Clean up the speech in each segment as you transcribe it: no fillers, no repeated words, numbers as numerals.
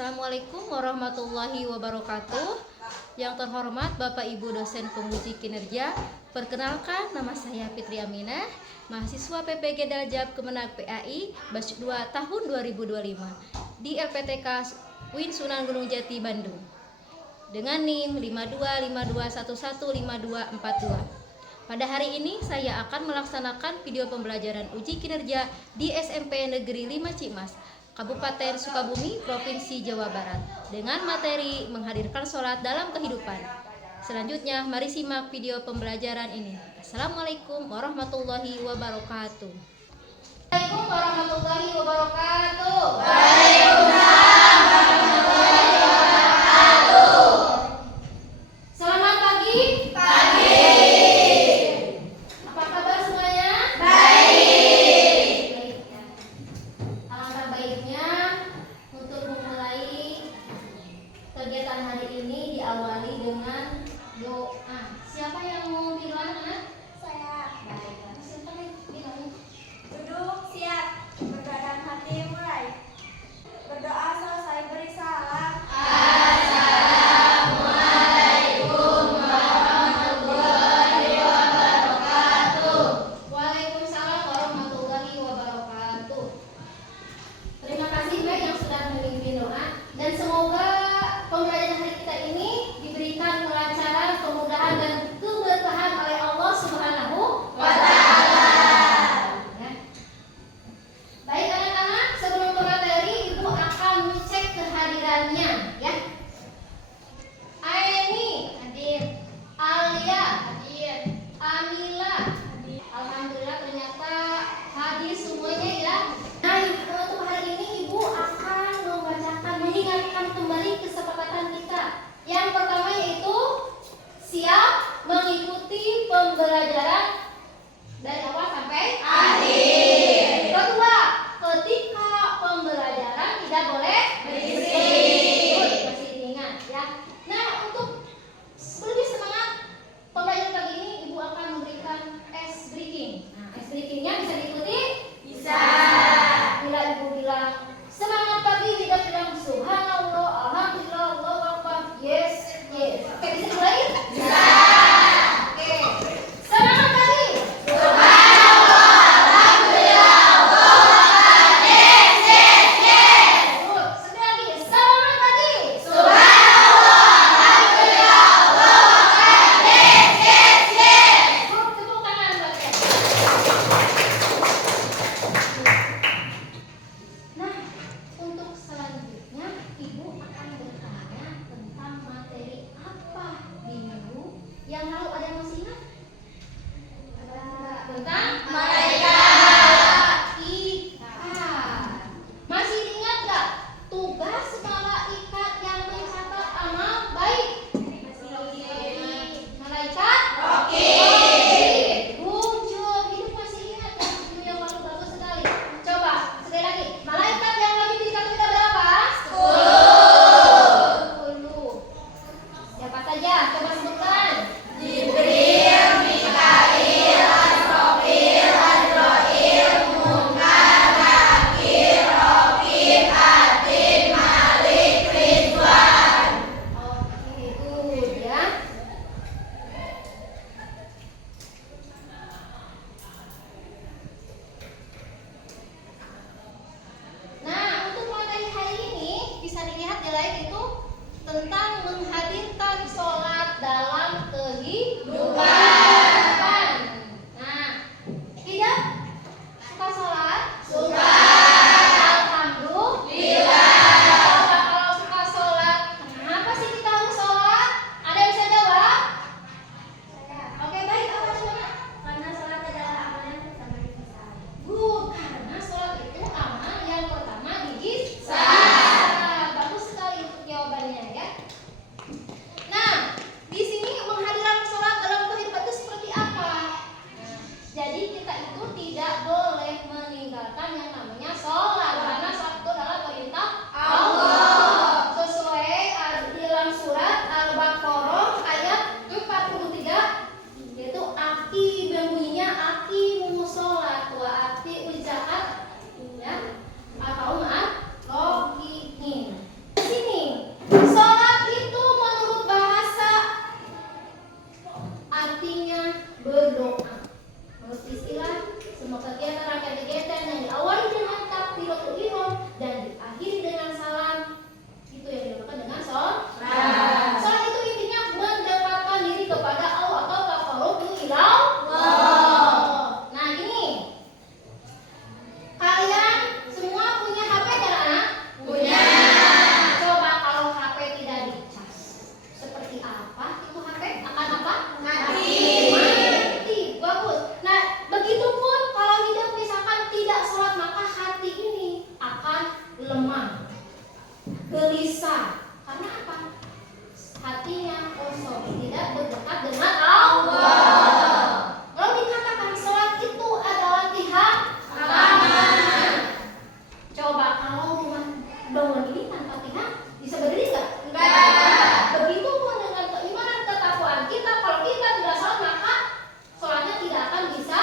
Assalamualaikum warahmatullahi wabarakatuh. Yang terhormat Bapak Ibu dosen penguji kinerja, perkenalkan nama saya Fitri Aminah, mahasiswa PPG Daljab Kemenag PAI batch 2 tahun 2025 di LPTK UIN Sunan Gunung Jati Bandung dengan NIM 5252115242. Pada hari ini saya akan melaksanakan video pembelajaran uji kinerja di SMP Negeri 5 Cimas, Kabupaten Sukabumi, Provinsi Jawa Barat, dengan materi menghadirkan sholat dalam kehidupan. Selanjutnya, mari simak video pembelajaran ini. Assalamualaikum warahmatullahi wabarakatuh. Assalamualaikum warahmatullahi wabarakatuh. Waalaikumsalam warahmatullahi wabarakatuh. Selamat pagi. Pagi. Apa kabar semuanya? Baik. Alangkah baiknya untuk memulai kegiatan hari ini diawali dengan doa. Siapa yang mau bilang, anak? Saya. Baik. Siapa yang bilang? Duduk, siap. Berdoa dalam hati, mulai. Berdoa selesai, beri salam. Assalamualaikum warahmatullahi wabarakatuh. Waalaikumsalam warahmatullahi wabarakatuh. Terima kasih Mbak yang sudah memimpin doa, dan semoga pembelajaran hari kita ini diberikan kelancaran, kemudahan, dan keberkahan oleh Allah Subhanahu wa Ta'ala. Ya. Baik anak-anak, sebelum ke materi, Ibu akan cek kehadirannya, ya. Aini hadir, Alia hadir, Amila hadir. Alhamdulillah ternyata hadir semuanya, ya. Nah, untuk hari ini Ibu akan membacakan, mengingatkan kembali kesepakatan kita. Yang pertama yaitu siap mengikuti pembelajaran dari awal sampai akhir. Kedua, ketika pembelajaran tidak boleh berisik. Masih diingat, ya. Nah, untuk lebih semangat pembelajaran pagi ini, Ibu akan memberikan ice breaking. Nah, ice breakingnya bisa diikuti? Bisa. Bila Ibu bilang semangat pagi, kita bilang subhanallah, alhamdulillah, Allahu akbar. Yes, yes. Oke, bisa mulai? Bisa. Oke. Semangat pagi. Subhanallah, berdoa. Menurut istilah, semua kegiatan rangkaian kegiatan yang diawali dengan takbiratul ihram dan diakhiri dengan salam itu yang dinamakan dengan sholat. Sholat itu intinya mendekatkan diri kepada Allah atau taqarrubu ila Allah. Nah gini, kalian semua punya HP kan anak? Punya. Coba kalau HP tidak dicas, seperti apa itu HP? Akan apa? Mati. Bagus. Nah, begitupun kalau hidup misalkan tidak sholat, maka hati ini akan lemah, gelisah. Karena apa? Hatinya kosong, tidak berdekat dengan Allah. Kalau dikatakan sholat itu adalah latihan amanah. Coba kalau rumah bangun ini tanpa latihan, bisa berdiri nggak? Enggak. Begitupun dengan keimanan ketakwaan kita, kalau kita tidak sholat maka sholatnya tidak akan bisa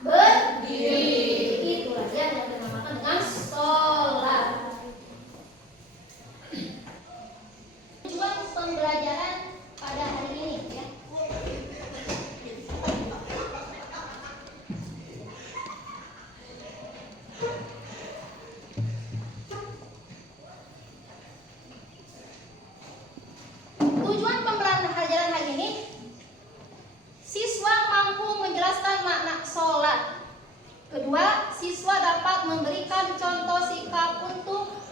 berdiri. Itulah yang dinamakan dengan sholat. Tujuan pembelajaran pada hari ini ya. Tujuan pembelajaran hari ini, siswa mampu menjelaskan makna sholat. Kedua, siswa dapat memberikan contoh sikap untuk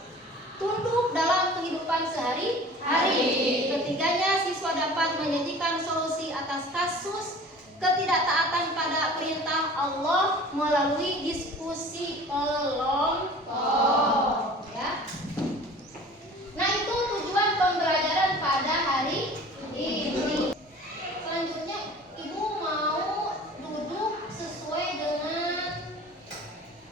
tunduk dalam kehidupan sehari-hari. Ketiganya, siswa dapat menyajikan solusi atas kasus ketidaktaatan pada perintah Allah melalui diskusi kelompok. Ya. Nah itu tujuan pembelajaran pada hari ini. Selanjutnya Ibu mau duduk sesuai dengan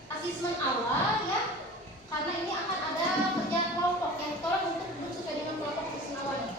asesmen awal ya, karena ini akan ada kerja kelompok yang tolong untuk duduk sesuai dengan kelompok asesmen awalnya.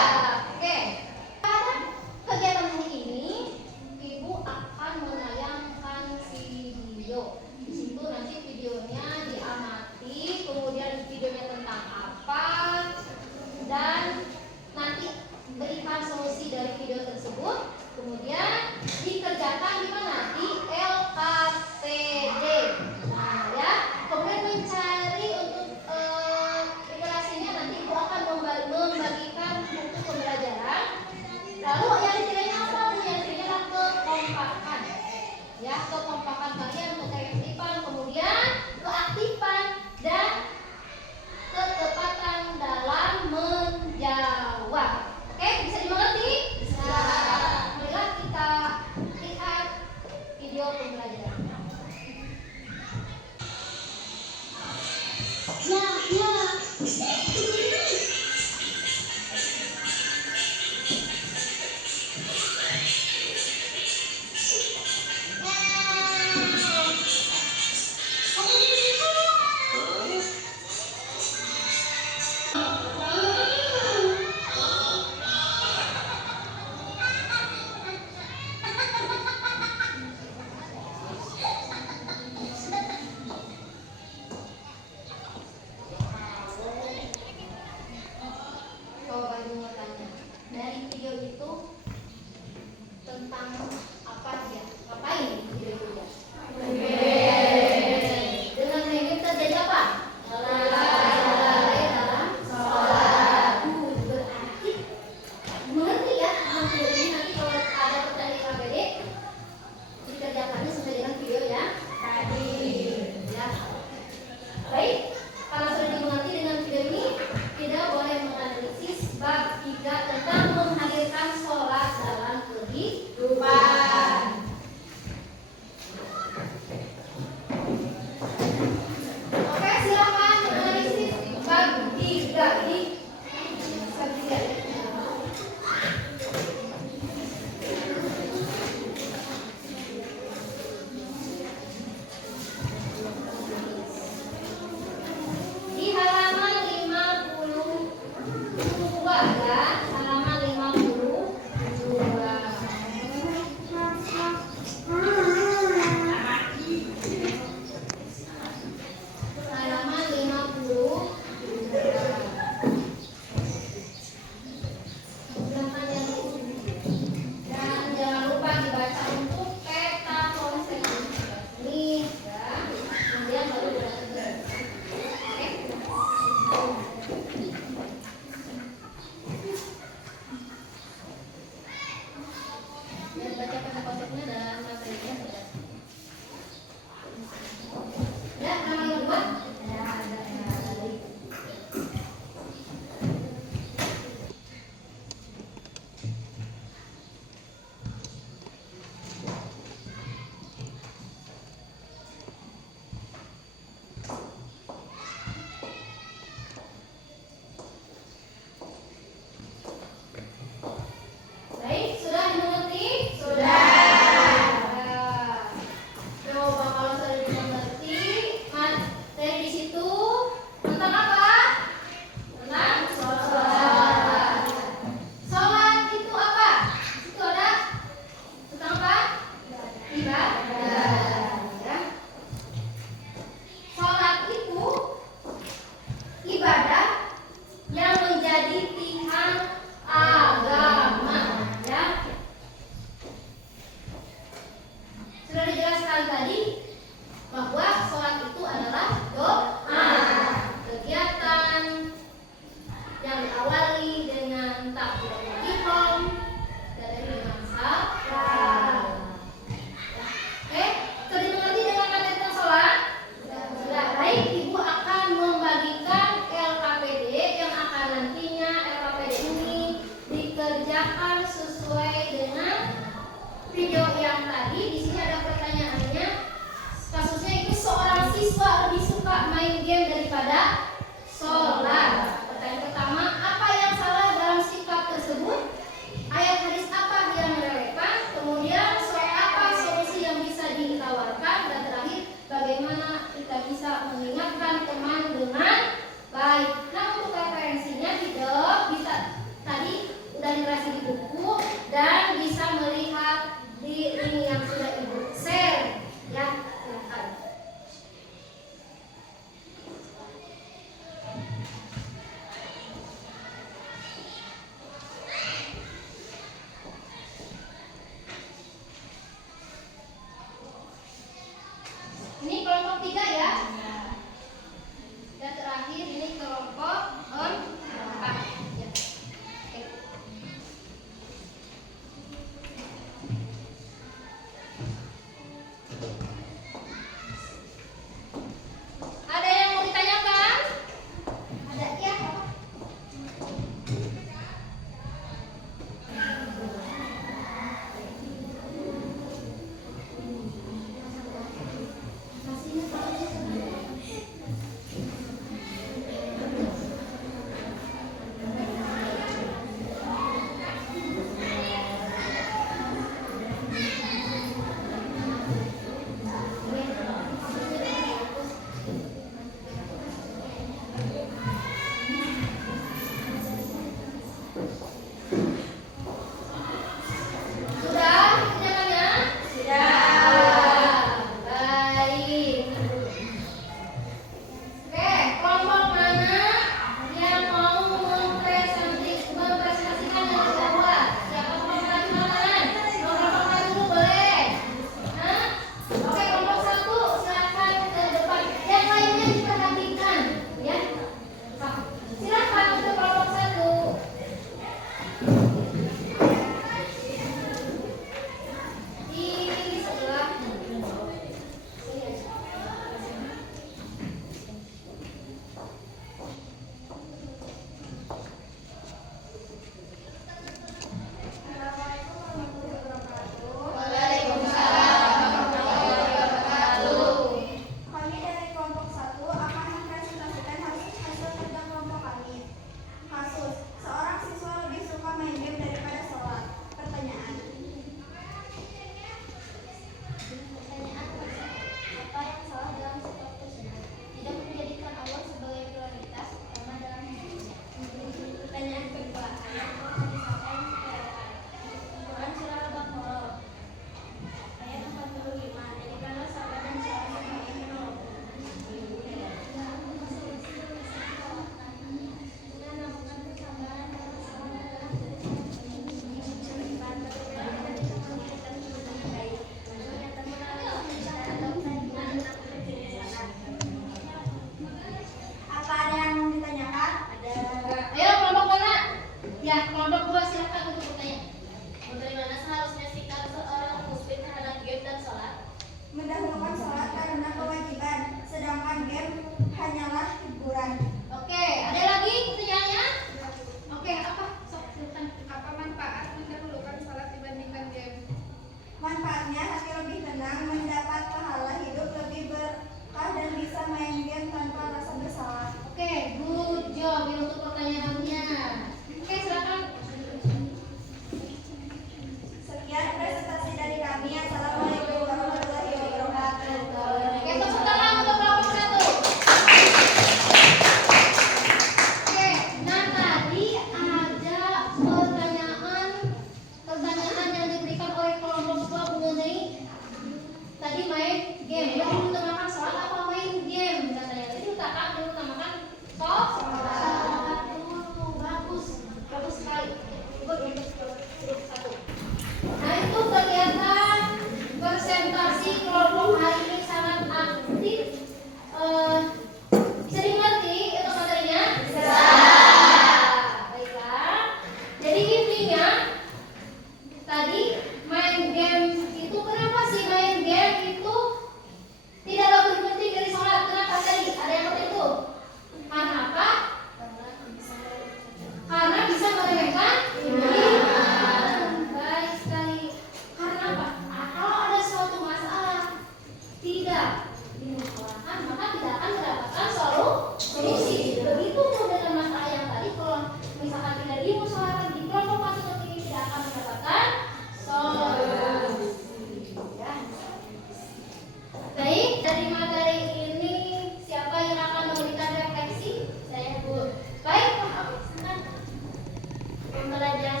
Mempelajari